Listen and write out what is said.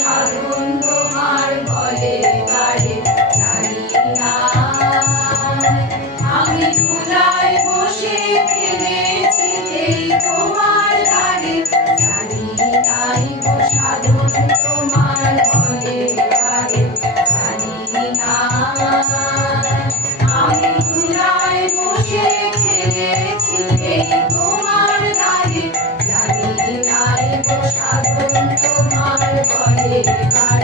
সাধন তোমার বলে বারে জানি না। আমি ধুলায় বসে ফেলেছি এই তোমার দ্বারে, জানি নাই গো সাধন তোমার বলে বারে জানি না। আমি ধুলায় বসে ফেলেছি এই তোমার দ্বারে, জানি নাই গো সাধন তোমার বলে বারে।